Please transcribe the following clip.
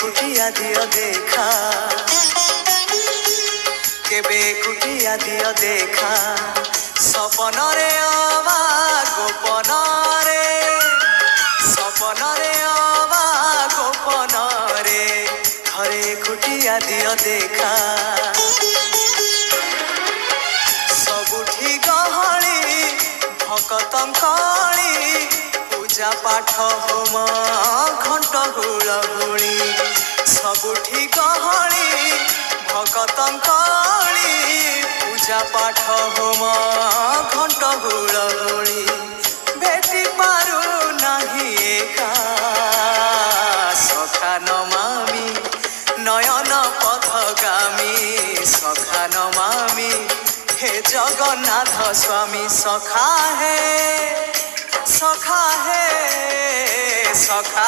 कुटिया दियो देखा केबे कुटिया दियो देखा सपन रे अबा गोपन रे सपन रे अबा गोपन रे घरे कुटिया दियो देखा सबुठी गहली भकतंकली पूजा पाठ होम घंट हुलहुली सबुठी गहली भकतंकली पूजा पाठ होम घंट हुलहुली भेटी पारु नाही एका सखा नमामि नयन पथगामी सखा नमामि हे जगन्नाथ स्वामी सखा है सखा है सखा